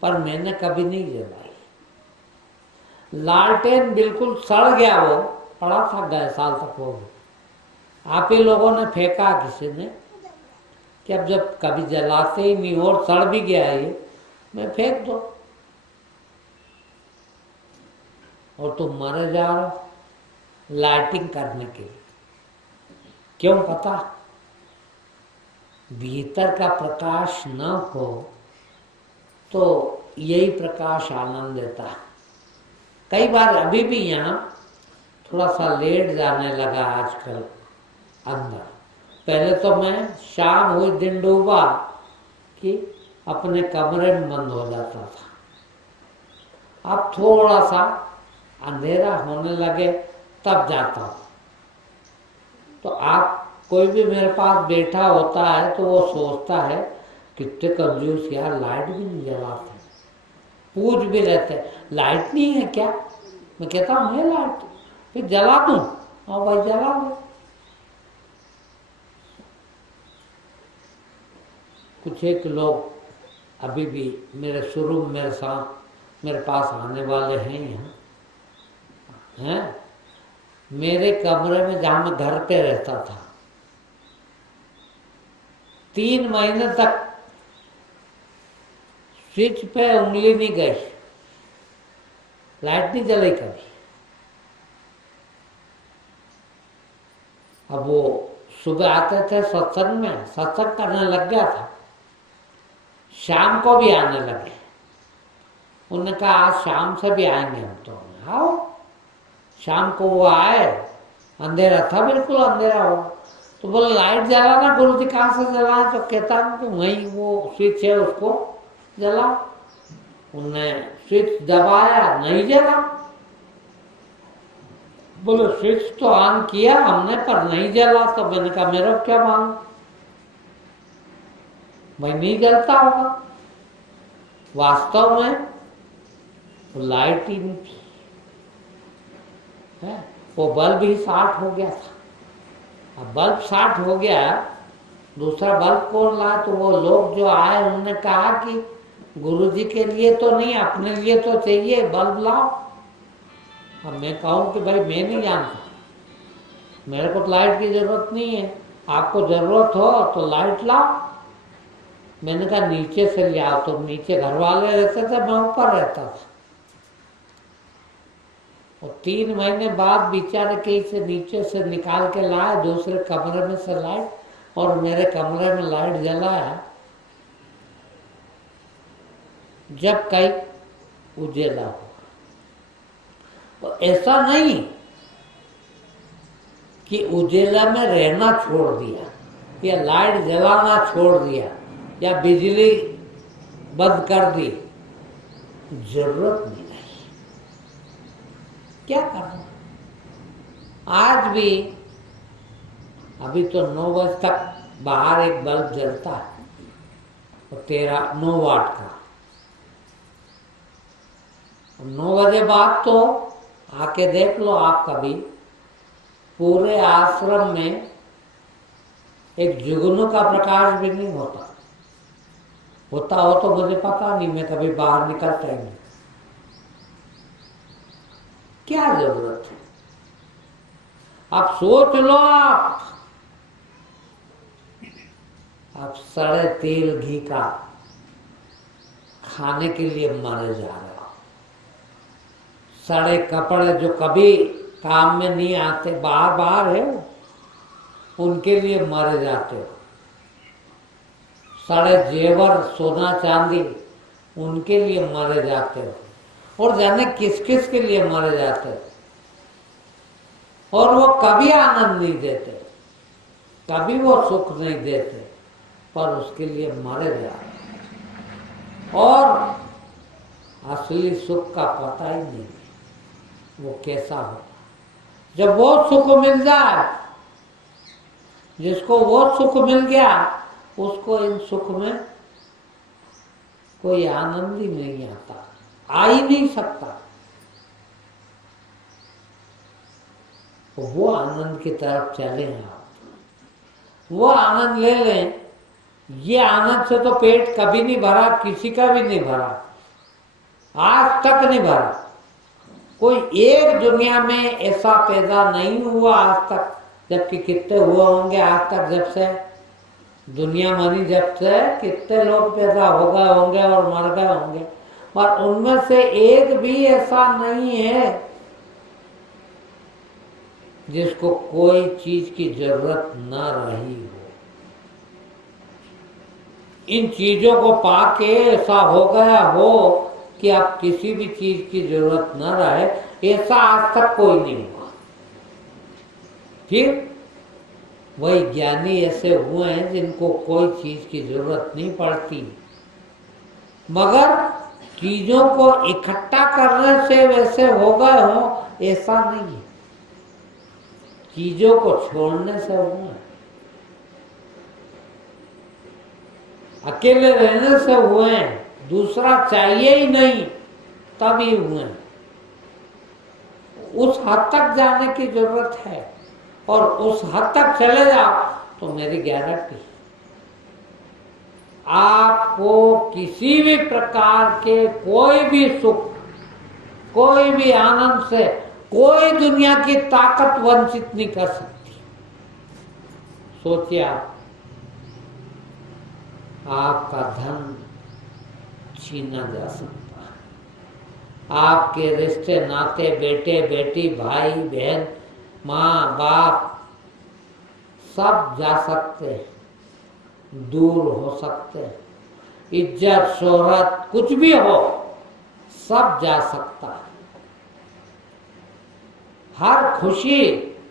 पर मैंने कभी नहीं जलाई। लालटेन बिल्कुल सड़ गया, वो पड़ा था गए साल तक, वो आप ही लोगों ने फेंका किसी ने कि अब जब कभी जलाते ही नहीं और सड़ भी गया ये, मैं फेंक दो और तुम मरे जा रहे हो लाइटिंग करने के लिए। क्यों पता? भीतर का प्रकाश न हो तो यही प्रकाश आनंद देता है। कई बार अभी भी यहाँ थोड़ा सा लेट जाने लगा आजकल अंदर। पहले तो मैं शाम हुई दिन डूबा कि अपने कमरे में बंद हो जाता था। अब थोड़ा सा अंधेरा होने लगे तब जाता हूँ। तो आप कोई भी मेरे पास बैठा होता है तो वो सोचता है कितने कंजूस यार, लाइट भी नहीं जलाते, पूछ भी लेते लाइट नहीं है क्या। मैं कहता हूँ है लाइट, फिर जला दूँ, और भाई जला दो। कुछ एक लोग अभी भी मेरे शुरू में मेरे साथ मेरे पास आने वाले हैं यहाँ हैं। मेरे कमरे में जहाँ मैं घर पे रहता था 3 महीने तक स्विच पे उंगली नहीं गई, लाइट नहीं जलाई कभी। अब वो सुबह आते थे सत्संग में, सत्संग करने लग गया था, शाम को भी आने लगे। उन्होंने कहा आज शाम से भी आएंगे हम। तो आओ, शाम को वो आए, अंधेरा था, बिल्कुल अंधेरा हो। तो बोले लाइट जलाना। गुरु जी कहाँ से जला? तो कहता हूँ कि वहीं वो स्विच है उसको जला। उनने स्विच दबाया, नहीं जला। बोले स्विच तो ऑन किया हमने पर नहीं जला। तो मैंने कहा मेरा क्या मालूम, भाई नहीं जलता होगा। वास्तव में लाइट ही नहीं थी, है वो बल्ब ही शॉर्ट हो गया था। अब बल्ब शॉर्ट हो गया, दूसरा बल्ब कौन ला? तो वो लोग जो आए उन्होंने कहा कि गुरुजी के लिए तो नहीं, अपने लिए तो चाहिए, बल्ब लाओ। अब मैं कहूँ कि भाई मैं नहीं जानता, मेरे को तो लाइट की जरूरत नहीं है, आपको जरूरत हो तो लाइट लाओ। मैंने कहा नीचे से ले आओ। तो नीचे घर वाले रहते थे, मैं ऊपर रहता था। और 3 महीने बाद बेचारे कहीं से नीचे से निकाल के लाए दूसरे कमरे में से लाइट, और मेरे कमरे में लाइट जलाया। जब कहीं उजेला हो तो ऐसा नहीं कि उजेला में रहना छोड़ दिया या लाइट जलाना छोड़ दिया या बिजली बंद कर दी, जरूरत नहीं रही। क्या करना? आज भी अभी तो 9 बजे तक बाहर एक बल्ब जलता है, और 9 वाट का। 9 बजे बाद तो आके देख लो आप कभी, पूरे आश्रम में एक जुगनू का प्रकाश भी नहीं होता। होता हो तो मुझे पता नहीं, मैं कभी बाहर निकलता ही नहीं। क्या जरूरत है? आप सोच लो, आप आप सड़े तेल घी का खाने के लिए मारे जा रहे हो। सड़े कपड़े जो कभी काम में नहीं आते, बाहर बाहर है वो, उनके लिए मारे जाते हो। सड़े जेवर सोना चांदी उनके लिए मारे जाते हो, और जाने किस किस के लिए मारे जाते हो। और वो कभी आनंद नहीं देते, कभी वो सुख नहीं देते, पर उसके लिए मारे जा रहे। और असली सुख का पता ही नहीं वो कैसा होगा। जब वो सुख मिल जाए, जिसको वो सुख मिल गया, उसको इन सुख में कोई आनंद ही नहीं आता, आ ही नहीं सकता। वो आनंद की तरफ चले आप, वो आनंद ले लें। ये आनंद से तो पेट कभी नहीं भरा, किसी का भी नहीं भरा, आज तक नहीं भरा। कोई एक दुनिया में ऐसा पैदा नहीं हुआ आज तक, जबकि कितने हुए होंगे आज तक, जब से दुनिया बनी, जब से कितने लोग पैदा हो गए होंगे और मर गए होंगे, पर उनमें से एक भी ऐसा नहीं है जिसको कोई चीज की जरूरत न रही हो। इन चीजों को पाके ऐसा हो गया हो कि अब किसी भी चीज की जरूरत न रहे, ऐसा आज तक कोई नहीं हुआ। फिर वही ज्ञानी ऐसे हुए हैं जिनको कोई चीज की जरूरत नहीं पड़ती, मगर चीजों को इकट्ठा करने से वैसे हो गए हो, ऐसा नहीं है। चीजों को छोड़ने से हुए, अकेले रहने से हुए, दूसरा चाहिए ही नहीं तभी हुए। उस हद तक जाने की जरूरत है, और उस हद तक चले जाओ तो मेरी गारंटी, आपको किसी भी प्रकार के कोई भी सुख, कोई भी आनंद से कोई दुनिया की ताकत वंचित नहीं कर सकती। सोचिए, आपका धन छीना जा सकता है, आपके रिश्ते नाते, बेटे बेटी, भाई बहन, माँ बाप, सब जा सकते हैं, दूर हो सकते हैं। इज्जत शोहरत कुछ भी हो, सब जा सकता है। हर खुशी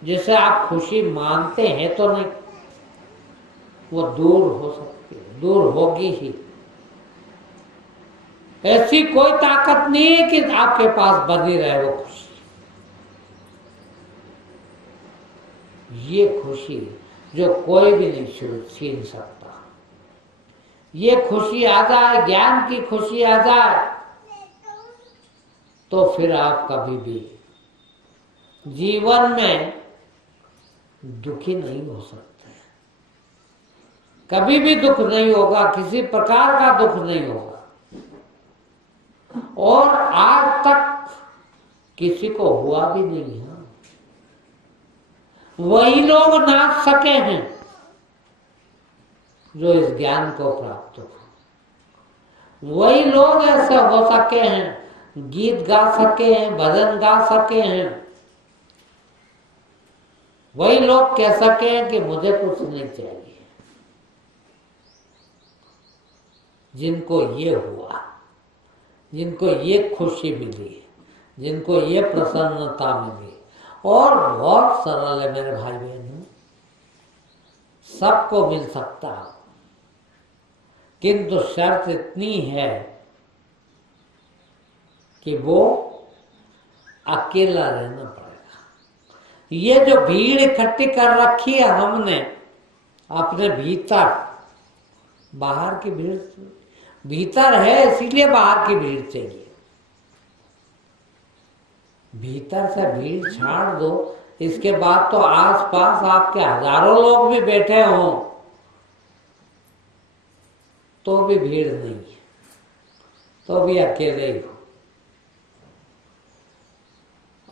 जिसे आप खुशी मानते हैं तो नहीं, वो दूर हो सकती है, दूर होगी ही। ऐसी कोई ताकत नहीं है कि आपके पास बनी रहे वो खुशी। ये खुशी जो कोई भी नहीं छीन सकता। ये खुशी आ जाए, ज्ञान की खुशी आ जाए, तो फिर आप कभी भी जीवन में दुखी नहीं हो सकते। कभी भी दुख नहीं होगा, किसी प्रकार का दुख नहीं होगा। और आज तक किसी को हुआ भी नहीं है। वही लोग नाच सके हैं जो इस ज्ञान को प्राप्त हो। वही लोग ऐसे हो सके हैं, गीत गा सके हैं, भजन गा सके हैं। वही लोग कह सके हैं कि मुझे कुछ नहीं चाहिए। जिनको ये हुआ, जिनको ये खुशी मिली, जिनको ये प्रसन्नता मिली, और बहुत सरल है मेरे भाई बहन, सबको मिल सकता है, किंतु शर्त इतनी है कि वो अकेला रहना पड़ेगा। ये जो भीड़ इकट्ठी कर रखी है हमने अपने भीतर, बाहर की भीड़ भीतर है, इसीलिए बाहर की भीड़ चाहिए। भीतर से भीड़ छाड़ दो, इसके बाद तो आसपास आपके हजारों लोग भी बैठे हों तो भी भीड़ नहीं है, तो भी अकेले ही हो।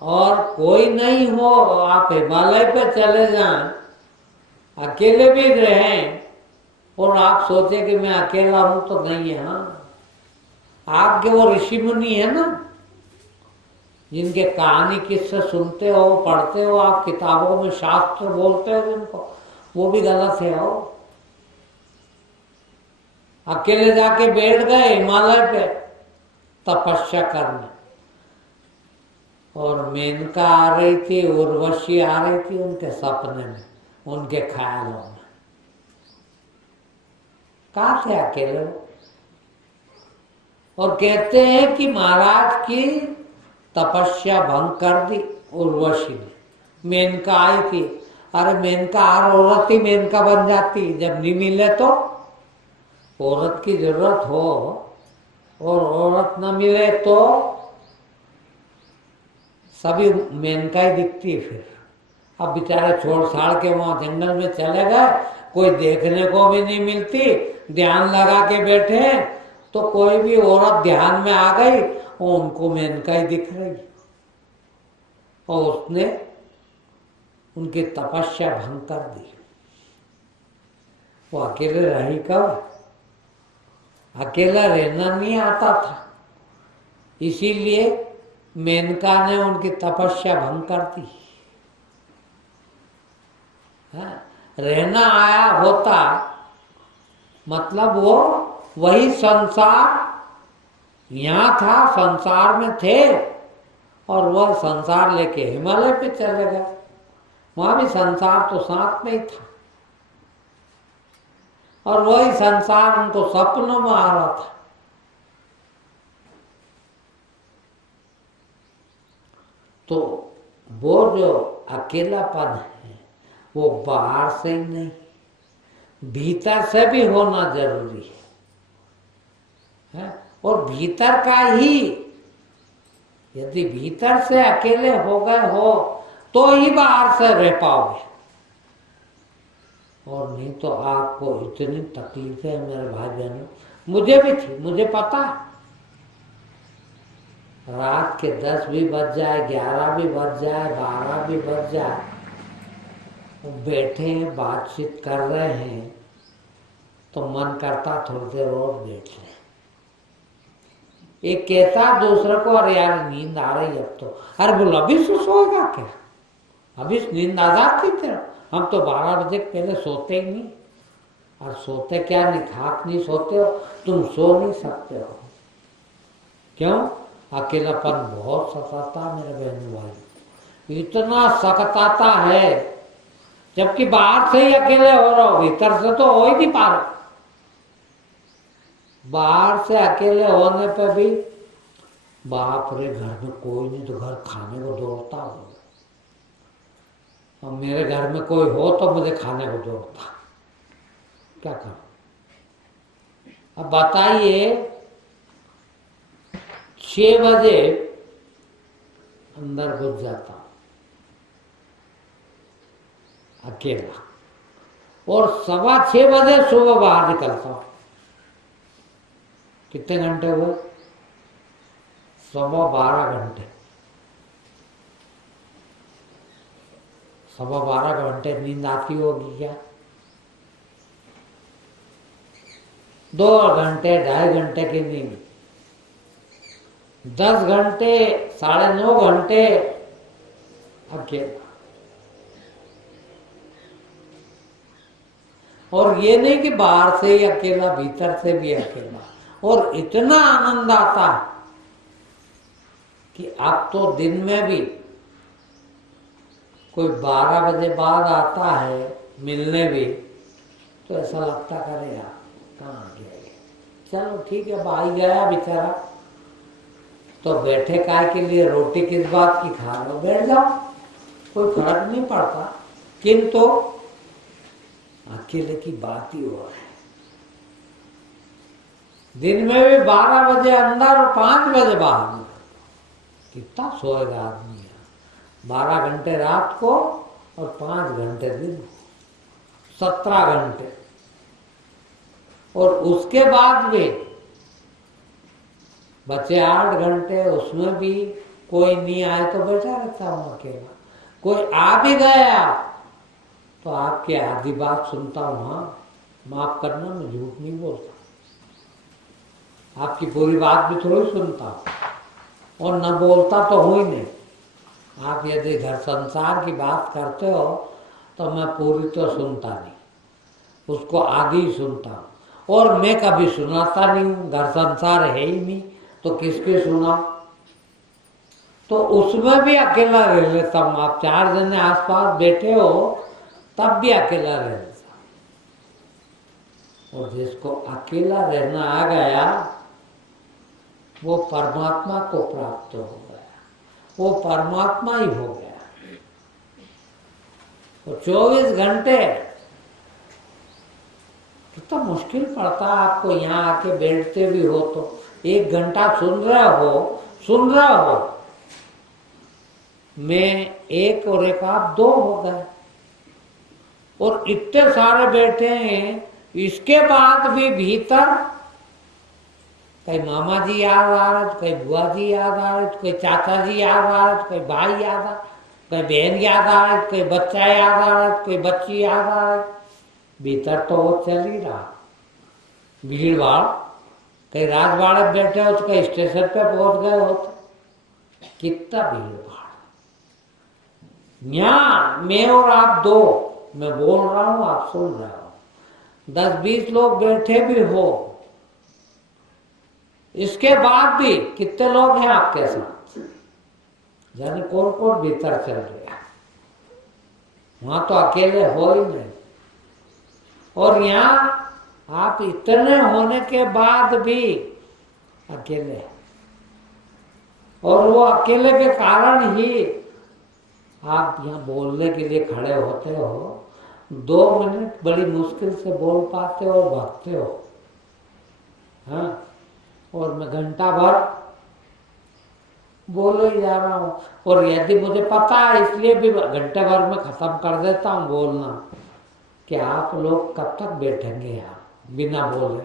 और कोई नहीं हो, आप हिमालय पे चले जाएं, अकेले भी रहें, और आप सोचे कि मैं अकेला हूं, तो नहीं है। हाँ, आपके वो ऋषि मुनि है ना, जिनके कहानी किस्से सुनते हो, पढ़ते हो, आप किताबों में शास्त्र बोलते हो जिनको, वो भी गलत है। हो अकेले जाके बैठ गए हिमालय पे तपस्या करने, और मेनका आ रही थी, उर्वशी आ रही थी उनके सपने में, उनके ख्यालों में। कहाँ थे अकेले वो? और कहते हैं कि महाराज की तपस्या भंग कर दी उर्वशी ने। मेनका आई थी, अरे मेनका हर औरत ही मेनका बन जाती, जब नहीं मिले तो औरत की जरूरत हो और औरत न मिले तो सभी मेनका ही दिखती। फिर अब बेचारे छोड़ छाड़ के वहां जंगल में चले गए, कोई देखने को भी नहीं मिलती, ध्यान लगा के बैठे तो कोई भी औरत ध्यान में आ गई और उनको मेनका ही दिख रही, और उसने उनकी तपस्या भंग कर दी। वो अकेले रही कब? अकेला रहना नहीं आता था, इसीलिए मेनका ने उनकी तपस्या भंग कर दी। रहना आया होता मतलब वो वही संसार यहाँ था, संसार में थे, और वह संसार लेके हिमालय पे चले गए। वहां भी संसार तो साथ में ही था, और वही संसार उनको सपनों में आ रहा था। तो वो जो अकेलापन है वो बाहर से ही नहीं, भीतर से भी होना जरूरी है। और भीतर का ही, यदि भीतर से अकेले हो गए हो तो ही बाहर से रह पाओगे, और नहीं तो आपको इतनी तकलीफें है मेरे भाई बहनों, मुझे भी थी, मुझे पता है। रात के 10 भी बज जाए, 11 भी बज जाए, 12 भी बज जाए, बैठे हैं बातचीत कर रहे हैं तो मन करता थोड़ी देर और बैठ ले। एक कहता दूसरे को, अरे यार नींद आ रही अब तो। अरे बोलो अभी से सोएगा क्या? अभी नींद आ जाती तेरा? हम तो 12 बजे पहले सोते ही नहीं। और सोते क्या, नहीं खाक नहीं सोते हो तुम, सो नहीं सकते हो। क्यों? अकेलापन बहुत सताता मेरे बहन भाई, इतना सताता है, जबकि बाहर से ही अकेले हो रहे हो, भीतर से तो हो ही नहीं पा रहे। बाहर से अकेले होने पर भी बाप रे घर में कोई नहीं तो घर खाने को दौड़ता हो, और मेरे घर में कोई हो तो मुझे खाने को दौड़ता, क्या करूं? अब बताइए 6 बजे अंदर घुस जाता अकेला, और 6:15 बजे सुबह बाहर निकलता हूं। कितने घंटे हुए? 12.25 घंटे। 12.25 घंटे नींद आती होगी क्या? 2 घंटे 2.5 घंटे की नींद, 10 घंटे 9.5 घंटे अकेला। और ये नहीं कि बाहर से ही अकेला, भीतर से भी अकेला। और इतना आनंद आता कि अब तो दिन में भी कोई 12 बजे बाद आता है मिलने भी, तो ऐसा लगता करे यार कहाँ गया ये, चलो ठीक है भाई गया बेचारा, तो बैठे काय के लिए, रोटी किस बात की खा लो, बैठ जाओ, कोई फर्क नहीं पड़ता। किंतु अकेले की बात ही हो है। दिन में भी 12 बजे अंदर और 5 बजे बाहर, कितना सोएगा आदमी? 12 घंटे रात को और 5 घंटे दिन को, 17 घंटे। और उसके बाद भी बचे 8 घंटे, उसमें भी कोई नहीं आए तो बैठा रहता हूँ अकेला। कोई आ भी गया तो आपकी आधी बात सुनता हूँ, हाँ माफ करना, मैं झूठ नहीं बोलता, आपकी पूरी बात भी थोड़ी सुनता हूँ और न बोलता तो हूँ ही नहीं। आप यदि घर संसार की बात करते हो तो मैं पूरी तो सुनता नहीं, उसको आगे ही सुनता हूँ, और मैं कभी सुनाता नहीं हूँ। घर संसार है ही नहीं तो किसके सुना, तो उसमें भी अकेला रह लेता हूँ। आप 4 जने आसपास बैठे हो तब भी अकेला रह लेता, और जिसको अकेला रहना आ गया वो परमात्मा को प्राप्त हो गया, वो परमात्मा ही हो गया। तो 24 घंटे कितना मुश्किल पड़ता है आपको, यहाँ आके बैठते भी हो तो 1 घंटा सुन रहा हो, मैं 1 और 1 आप 2 हो गए, और इतने सारे बैठे हैं, इसके बाद भी भीतर कहीं मामा जी याद आ रहे, तो कहीं बुआ जी याद आ रहे, तो कहीं चाचा जी याद आ रहे, तो कहीं भाई याद आ रहे, कहीं बहन याद आ रहे, कोई बच्चा याद आ रहा है, कोई बच्ची याद आ रही। भीतर तो वो चल ही रहा, भीड़ भाड़, कहीं राजवाड़े बैठे हो तो कहीं स्टेशन पे पहुंच गए हो, तो कितना भीड़ भाड़। यहाँ मैं और आप 2, मैं बोल रहा हूँ, आप सुन रहे हो, 10-20 लोग बैठे भी हो, इसके बाद भी कितने लोग हैं आपके साथ, जाने कौन कौन भीतर चल रहा है। वहां तो अकेले हो ही नहीं, और यहाँ आप इतने होने के बाद भी अकेले, और वो अकेले के कारण ही आप यहाँ बोलने के लिए खड़े होते हो। 2 मिनट बड़ी मुश्किल से बोल पाते हो और भागते हो, हाँ, और मैं घंटा भर बोलो ही जा रहा हूँ, और यदि मुझे पता है इसलिए भी घंटे भर में खत्म कर देता हूँ बोलना, कि आप लोग कब तक बैठेंगे यहाँ बिना बोले,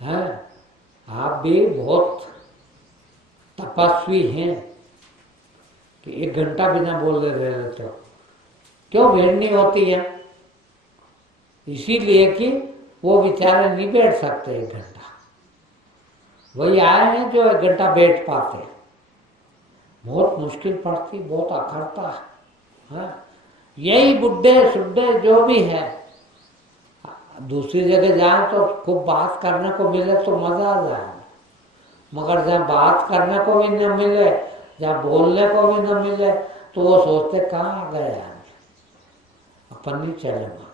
हैं? आप भी बहुत तपस्वी हैं कि 1 घंटा बिना बोले रह लेते हो। क्यों भीड़ नहीं होती है? इसीलिए कि वो बेचारे नहीं बैठ सकते 1 घंटा, वही आए हैं जो 1 घंटा बैठ पाते हैं। बहुत मुश्किल पड़ती, बहुत अखरता है। यही बुढ़े सुड्ढे जो भी है, दूसरी जगह जाए तो खूब बात करने को मिले तो मजा आ जाए, मगर जहाँ बात करने को भी न मिले, जहाँ बोलने को भी न मिले, तो वो सोचते कहाँ आ गए यार, अपन नहीं चले। तो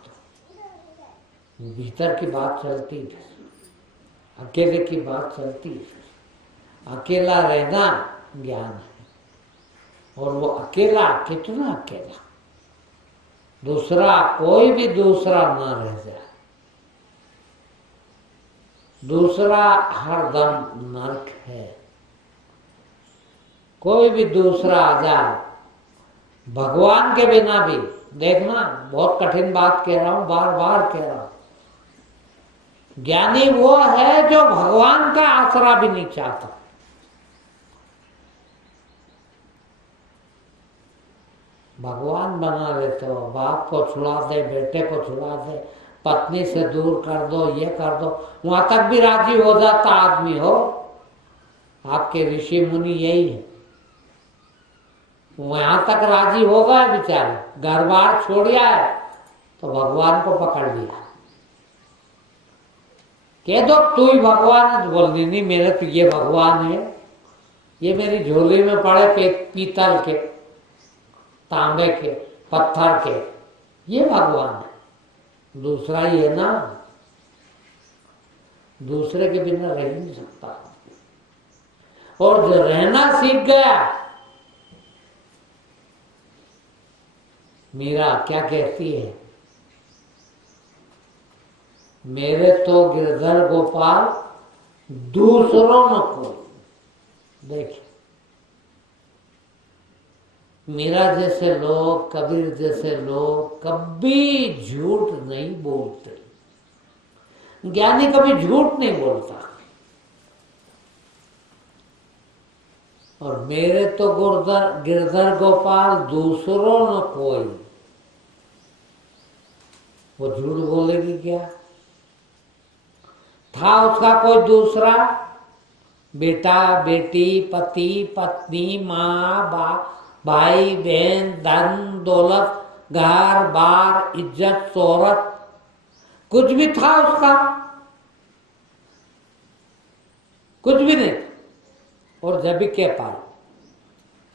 भीतर की बात चलती, अकेले की बात चलती, अकेला रहना ज्ञान है। और वो अकेला कितना अकेला, दूसरा कोई भी दूसरा ना रह जाए, दूसरा हरदम नरक है। कोई भी दूसरा आ जाए, भगवान के बिना भी, देखना बहुत कठिन बात कह रहा हूं, बार बार कह रहा हूं, ज्ञानी वो है जो भगवान का आसरा भी नहीं चाहता। भगवान बना लेते हो, बाप को छुड़ा दे, बेटे को छुड़ा दे, पत्नी से दूर कर दो, ये कर दो, वहां तक भी राजी हो जाता आदमी हो। आपके ऋषि मुनि यही है, वहां तक राजी हो गए बेचारे, घर बार छोड़िया है तो भगवान को पकड़ लिया, कह दो तू ही भगवान है, बोलनी नहीं मेरे तो ये भगवान है, ये मेरी झोली में पड़े पीतल के, तांबे के, पत्थर के, ये भगवान है, दूसरा ही है ना, दूसरे के बिना रह नहीं सकता। और जो रहना सीख गया, मीरा क्या कहती है, मेरे तो गिरधर गोपाल दूसरों न कोई। देखिए मीरा जैसे लोग, कबीर जैसे लोग कभी झूठ नहीं बोलते, ज्ञानी कभी झूठ नहीं बोलता। और मेरे तो गिरधर गोपाल दूसरों न कोई, वो झूठ बोलेगी क्या? था उसका कोई दूसरा? बेटा बेटी, पति पत्नी, माँ बाप, भाई बहन, धन दौलत, घर बार, इज्जत शोहरत, कुछ भी था उसका? कुछ भी नहीं। और जब भी के पाल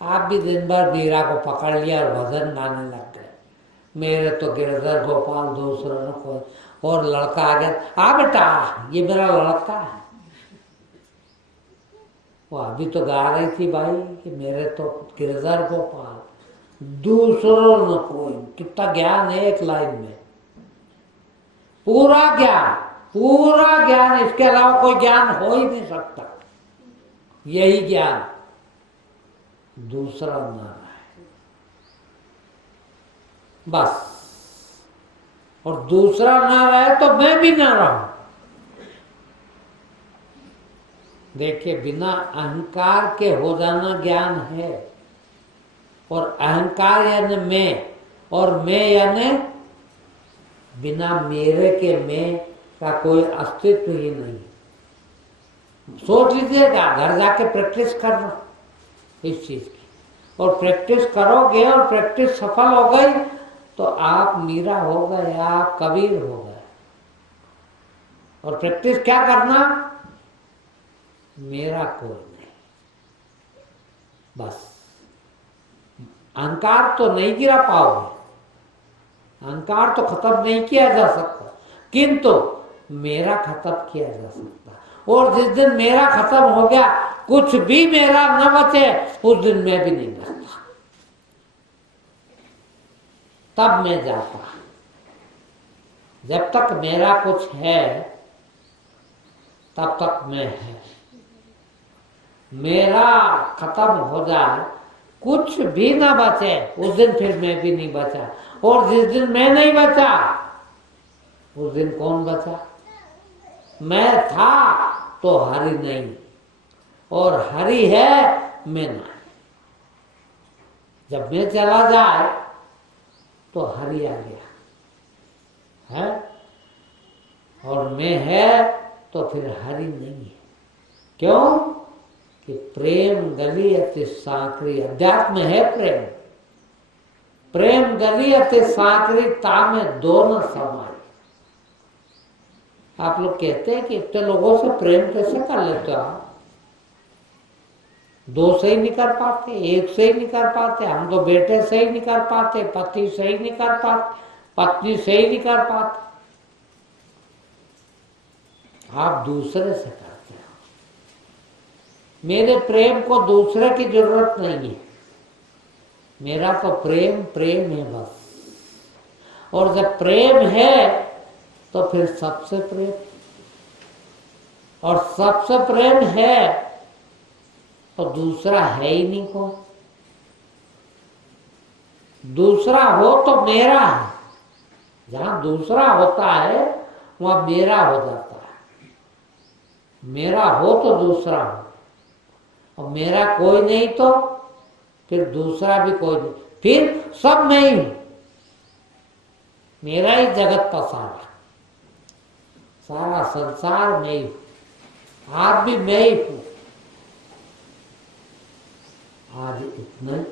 आप भी दिन भर मीरा को पकड़ लिया और भजन गाने लग गए, मेरे तो गिरधर गोपाल दूसरा न कोई। और लड़का आ गया, आ बेटा ये मेरा लड़का है। वो अभी तो गा रही थी भाई कि मेरे तो गिरधर गोपाल दूसरों न कोई। कितना ज्ञान है एक लाइन में, पूरा ज्ञान, पूरा ज्ञान, इसके अलावा कोई ज्ञान हो ही नहीं सकता। यही ज्ञान, दूसरा न रहे बस। और दूसरा न रहे तो मैं भी न रहूं। देखिए, बिना अहंकार के हो जाना ज्ञान है। और अहंकार यानी मैं, और मैं यानी बिना मेरे के मैं का कोई अस्तित्व ही नहीं। सोच लीजिएगा, घर जाके प्रैक्टिस करना इस चीज की, और प्रैक्टिस करोगे और प्रैक्टिस सफल हो गई तो आप मीरा हो गए, आप कबीर हो गए। और प्रैक्टिस क्या करना? मेरा कोई नहीं, बस। अहंकार तो नहीं गिरा पाओगे, अहंकार तो खत्म नहीं किया जा सकता, किंतु मेरा खत्म किया जा सकता। और जिस दिन मेरा खत्म हो गया, कुछ भी मेरा न बचे, उस दिन मैं भी नहीं बचता। तब मैं जाता। जब तक मेरा कुछ है तब तक मैं है। मेरा खत्म हो जाए, कुछ भी ना बचे, उस दिन फिर मैं भी नहीं बचा। और जिस दिन मैं नहीं बचा, उस दिन कौन बचा? मैं था तो हरि नहीं, और हरि है मैं नहीं। जब मैं चला जाए तो हरि आ गया है, और मैं है तो फिर हरि नहीं है। क्यों? कि प्रेम गली अति साकरी, अध्यात्म है प्रेम। प्रेम गली अति साकरी, तामे दोनों समाई। आप लोग कहते हैं कि इतने लोगों से प्रेम कैसे कर लेते हो आप? दो से ही नहीं कर पाते, एक से ही नहीं कर पाते, हम तो बेटे से ही नहीं कर पाते, पति से ही नहीं कर पाते, पत्नी से ही नहीं कर पाते, आप दूसरे से करते हो। मेरे प्रेम को दूसरे की जरूरत नहीं है, मेरा तो प्रेम प्रेम है बस। और जब प्रेम है तो फिर सबसे प्रेम, और सबसे प्रेम है तो दूसरा है ही नहीं कोई। दूसरा हो तो मेरा है, जहां दूसरा होता है वहां मेरा हो जाता है। मेरा हो तो दूसरा हो, और मेरा कोई नहीं तो फिर दूसरा भी कोई नहीं, फिर सब मैं ही हूं। मेरा ही जगत का सारा, सारा संसार मैं ही हूं, आप भी मैं ही हूं। आज इतना ही।